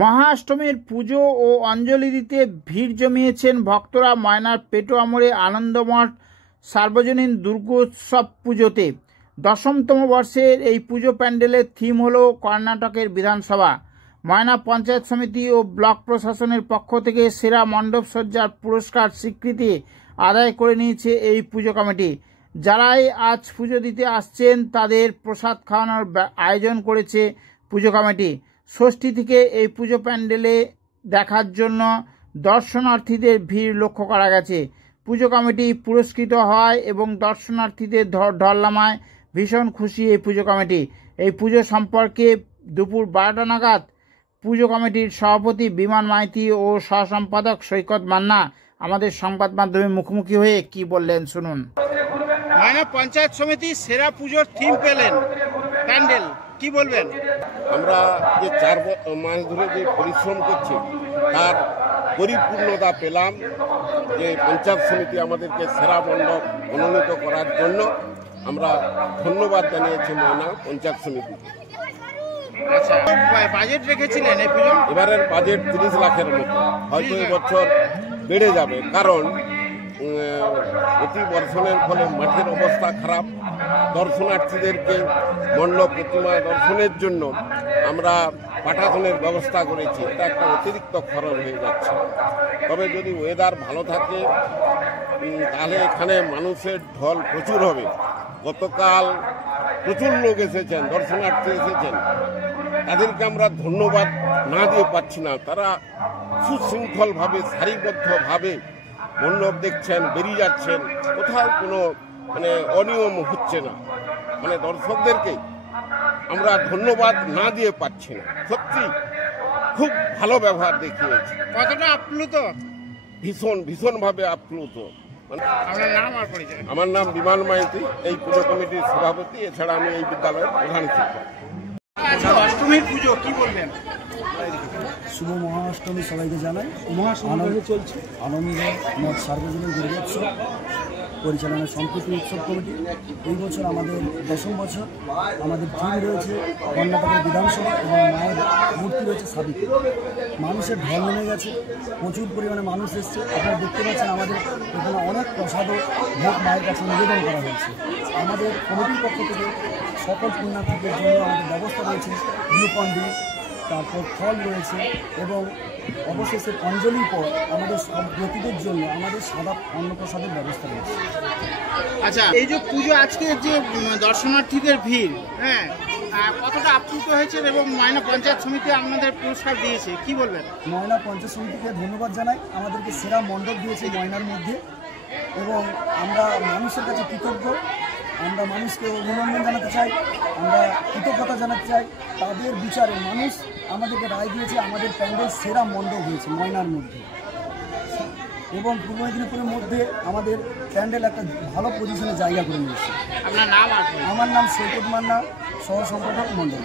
মহাষ্টমীর পুজো ও অঞ্জলি দিতে ভিড় জমিয়েছেন ভক্তরা ময়নার পেটোয়া মোড়ে আনন্দমঠ সার্বজনীন দুর্গোৎসব পুজোতে। দশমতম বর্ষের এই পুজো প্যান্ডেলের থিম হল কর্ণাটকের বিধানসভা। ময়না পঞ্চায়েত সমিতি ও ব্লক প্রশাসনের পক্ষ থেকে সেরা মণ্ডপ সজ্জার পুরস্কার স্বীকৃতি আদায় করে নিয়েছে এই পুজো কমিটি। যারাই আজ পুজো দিতে আসছেন তাদের প্রসাদ খাওয়ানোর আয়োজন করেছে পুজো কমিটি। ষষ্ঠী থেকে এই পুজো প্যান্ডেলে দেখার জন্য দর্শনার্থীদের ভিড় লক্ষ্য করা গেছে। পুজো কমিটি পুরস্কৃত হয় এবং দর্শনার্থীদের ঢল নামায় ভীষণ খুশি এই পুজো কমিটি। এই পুজো সম্পর্কে দুপুর 12টা নাগাদ পুজো কমিটির সভাপতি বিমান মাইতি ও সহসম্পাদক সৈকত মান্না আমাদের সংবাদ মাধ্যমে মুখোমুখি হয়ে কি বললেন শুনুন। ময়না পঞ্চায়েত সমিতি সেরা পুজোর থিম পেলেন প্যান্ডেল, কি বলবেন? আমরা যে 4 মাস ধরে যে পরিশ্রম করছি তার পরিপূর্ণতা পেলাম যে পঞ্চায়েত সমিতি আমাদেরকে সেরা মণ্ডপ মনোনীত করার জন্য আমরা ধন্যবাদ জানিয়েছি ময়না পঞ্চায়েত সমিতিকে। আচ্ছা, বাজেট রেখেছিলেন এই পুজো? এবারের বাজেট 30 লাখের মতো, হয়তো এবছর বেড়ে যাবে, কারণ অতি বর্ষণের ফলে মাঠের অবস্থা খারাপ। দর্শনার্থীদেরকে মণ্ডপ প্রতিমা দর্শনের জন্য আমরা পাঠাতনের ব্যবস্থা করেছি, এটা একটা অতিরিক্ত খরচ হয়ে যাচ্ছে। তবে যদি ওয়েদার ভালো থাকে তাহলে এখানে মানুষের ঢল প্রচুর হবে। গতকাল প্রচুর লোক এসেছেন, দর্শনার্থী এসেছেন, তাদেরকে আমরা ধন্যবাদ না দিয়ে পাচ্ছি না। তারা সুশৃঙ্খলভাবে সারিবদ্ধভাবে মণ্ডপ দেখছেন, বেরিয়ে যাচ্ছেন, কোথাও কোনো অনিয়ম হচ্ছে না। দর্শকদেরকে আমরা ধন্যবাদ না দিয়ে পাচ্ছি না। সত্যি খুব ভালো ব্যবহার দেখিয়েছে। কতটা আপ্লুত? ভীষণভাবে আপ্লুত। আপনার নাম আর পরিচয়? আমার নাম বিমান মাইতি, এই পুজো কমিটির সভাপতি। এছাড়া আমি এই বিদ্যালয়ের প্রধান শিক্ষক। অষ্টমীর পুজো কি বলবেন? শুভ মহাষ্টমী সবাইকে জানাই। মহাষ্টমী চলছে আনন্দ মঠ সার্বজনীন দুর্গোৎসব পরিচালনা সম্প্রীতি উৎসব কমিটি। এই বছর আমাদের 10ম বছর। আমাদের থিম রয়েছে কর্ণাটকের বিধানসভা এবং মায়ের মূর্তি রয়েছে সাবিত্রী। মানুষের ঢল নেমে গেছে, প্রচুর পরিমাণে মানুষ এসছে। আপনারা দেখতে পাচ্ছেন আমাদের এখানে অনেক প্রসাদও ভোগ মায়ের কাছে নিবেদন করা হয়েছে। আমাদের কমিটির পক্ষ থেকে সকল পুণ্যার্থীদের জন্য আমাদের ব্যবস্থা রয়েছে গ্লুকন্ডি, তারপর ফল রয়েছে এবং অবশেষে অঞ্জলির পর আমাদের সব ব্যক্তিদের জন্য আমাদের সাদা অন্নপ্রসাদের ব্যবস্থা রয়েছে। আচ্ছা, এই যে পুজো আজকে যে দর্শনার্থীদের ভিড়, হ্যাঁ, কতটা আপ্লুত হয়েছে এবং ময়না পঞ্চায়েত সমিতি আপনাদের পুরস্কার দিয়েছে, কি বলবেন? ময়না পঞ্চায়েত সমিতিকে ধন্যবাদ জানাই, আমাদেরকে সেরা মণ্ডপ দিয়েছে ময়নার মধ্যে এবং আমরা মানুষের কাছে কৃতজ্ঞ। আমরা মানুষকে অভিনন্দন জানাতে চাই, আমরা কৃতজ্ঞতা জানাতে চাই। তাদের বিচারে মানুষ আমাদেরকে রায় দিয়েছে, আমাদের প্যান্ডেল সেরা মণ্ডপ হয়েছে ময়নার মধ্যে এবং পূর্ব মেদিনীপুরের মধ্যে আমাদের প্যান্ডেল একটা ভালো পজিশনে জায়গা করে নিয়েছে। আপনার নাম? আমার নাম সৈকত মান্না, সহ সম্পাদক মণ্ডল।